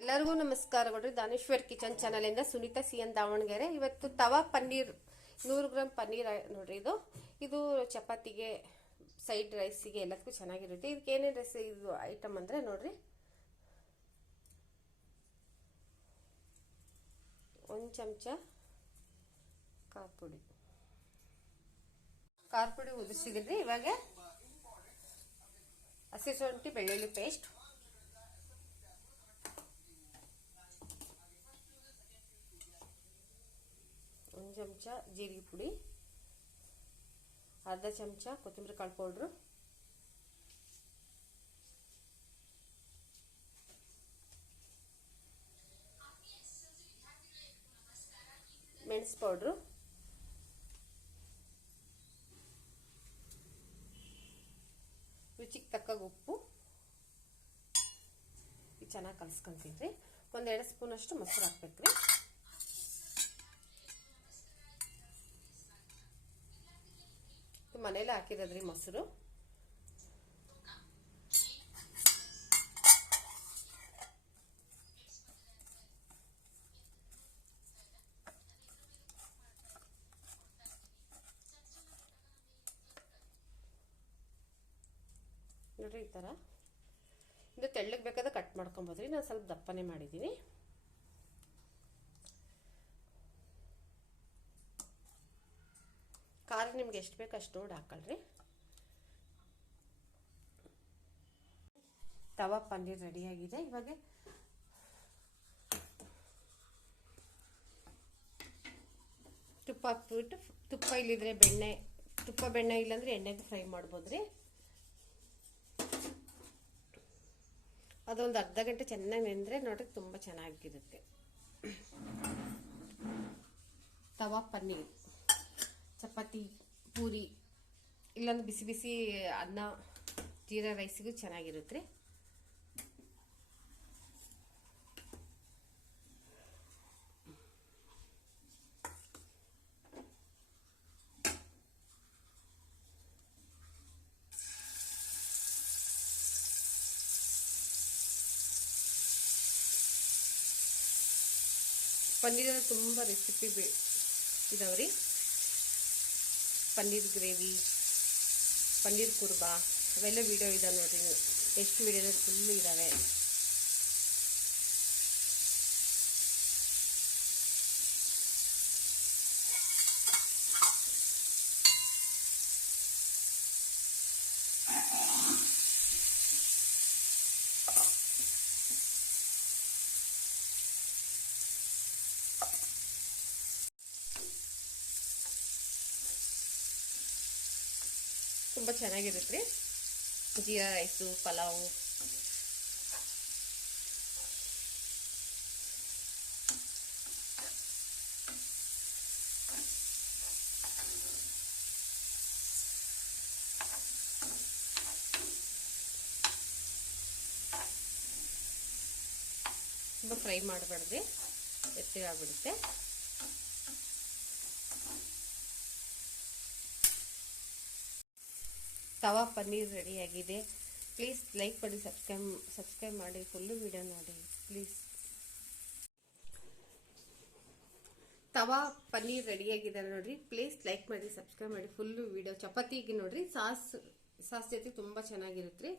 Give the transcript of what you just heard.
ಎಲ್ಲರಿಗೂ ನಮಸ್ಕಾರಗಳು ದಾನೇಶ್ವರ್ ಕಿಚನ್ ಚಾನಲಿಂದ ಸುನೀತಾ ಸಿ ಎನ್ ದಾವಣಗೆರೆ. ಇವತ್ತು ತವಾ ಪನ್ನೀರ್, ನೂರು ಗ್ರಾಮ್ ಪನ್ನೀರ್ ನೋಡ್ರಿ ಇದು. ಇದು ಚಪಾತಿಗೆ ಸೈಡ್ ರೈಸಿಗೆ ಎಲ್ಲದಕ್ಕೂ ಚೆನ್ನಾಗಿರುತ್ತೆ. ಇದಕ್ಕೆ ಏನೇನು ರೈಸ್ ಇದು ಐಟಮ್ ಅಂದರೆ ನೋಡ್ರಿ. ಒಂದು ಚಮಚ ಖಾರ ಪುಡಿ ಖಾರ ಪುಡಿ ಇವಾಗ. ಹಸಿ ಶುಂಠಿ, ಬೆಳ್ಳುಳ್ಳಿ ಪೇಸ್ಟ್ ಒಂದು ಚಮಚ ಜೀರಿಗೆ ಪುಡಿ, ಅರ್ಧ ಚಮಚ ಕೊತ್ತಂಬರಿ ಕಾಳು ಪೌಡ್ರು ಮೆಣಸು ಪೌಡ್ರು ರುಚಿಗೆ ತಕ್ಕಾಗ ಉಪ್ಪು. ಚೆನ್ನಾಗಿ ಕಲಿಸ್ಕೊಂತೀನಿ ರೀ ಒಂದೆರಡು ಸ್ಪೂನಷ್ಟು ಮೊಸರು ಹಾಕ್ಬೇಕ್ರಿ. ಇದು ಮನೇಲಿ ಹಾಕಿರೋದ್ರಿ ಮೊಸರು? ನೋಡ್ರಿ ಈ ಥರ. ಇದು ತೆಳ್ಳಗೆ ಬೇಕಾದ್ರೆ ಕಟ್ ಮಾಡ್ಕೊಬೋದ್ರಿ ನಾನು ಸ್ವಲ್ಪ ದಪ್ಪನೇ ಮಾಡಿದ್ದೀನಿ. ಖಾರ ನಿಮ್ಗೆ ಎಷ್ಟು ಬೇಕು ಅಷ್ಟು ನೋಡಿ ಹಾಕೊಳ್ರಿ. ತವಾ ಪನ್ನೀರ್ ರೆಡಿಯಾಗಿದೆ ಇವಾಗ ತುಪ್ಪ ಹಾಕ್ಬಿಟ್ಟು ತುಪ್ಪ ಇಲ್ಲಿದ್ರೆ ಬೆಣ್ಣೆ, ತುಪ್ಪ ಬೆಣ್ಣೆ ಇಲ್ಲಾಂದ್ರೆ ಎಣ್ಣೆದು ಫ್ರೈ ಮಾಡ್ಬೋದ್ರಿ. ಅದೊಂದು ಅರ್ಧ ಗಂಟೆ ಚೆನ್ನಾಗಿ ನೆಂದರೆ ನೋಡ್ರಿ ತುಂಬ ಚೆನ್ನಾಗಿರುತ್ತೆ. ತವಾ ಪನ್ನೀರ್. ಚಪಾತಿ, ಪೂರಿ ಇಲ್ಲಾಂದ್ರೆ ಬಿಸಿ ಬಿಸಿ ಅನ್ನ, ಜೀರಾ ರೈಸಿಗೂ ಚೆನ್ನಾಗಿರುತ್ತೆ ರೀ. ಪನ್ನೀರ್ ತುಂಬ ರೆಸಿಪಿ ಬೇ ಇದಾವೆ ರೀ. ಪನ್ನೀರ್ ಗ್ರೇವಿ ಪನ್ನೀರ್ ಕುರ್ಬಾ ಅವೆಲ್ಲ ವಿಡಿಯೋ ಇದೆ ನೋಡಿ ಎಷ್ಟು ವೀಡಿಯೋದಲ್ಲಿ ಫುಲ್ಲು ಇದ್ದಾವೆ ತುಂಬ ಚೆನ್ನಾಗಿರುತ್ತೆ ರೀ. ಜೀರಾ ರೈಸು ಪಲಾವು. ತುಂಬ ಫ್ರೈ ಮಾಡಬಾರ್ದು ಎತ್ತಿಗಾಗ್ಬಿಡುತ್ತೆ. ತವಾ ಪನ್ನೀರ್ ರೆಡಿಯಾಗಿದೆ. ಪ್ಲೀಸ್ ಲೈಕ್ ಮಾಡಿ ಸಬ್ಸ್ಕ್ರೈಬ್ ಸಬ್ಸ್ಕ್ರೈಬ್ ಮಾಡಿ ಫುಲ್ಲು ವಿಡಿಯೋ ನೋಡಿ ಪ್ಲೀಸ್ ತವಾ ಪನ್ನೀರ್ ರೆಡಿಯಾಗಿದೆ ನೋಡ್ರಿ ಪ್ಲೀಸ್ ಲೈಕ್ ಮಾಡಿ ಸಬ್ಸ್ಕ್ರೈಬ್ ಮಾಡಿ ಫುಲ್ಲು ವಿಡಿಯೋ ಚಪಾತಿಗೆ ನೋಡ್ರಿ, ಸಾಸ್ ಸಾಸ್ ಜೊತೆ ತುಂಬ ಚೆನ್ನಾಗಿರುತ್ತೆ.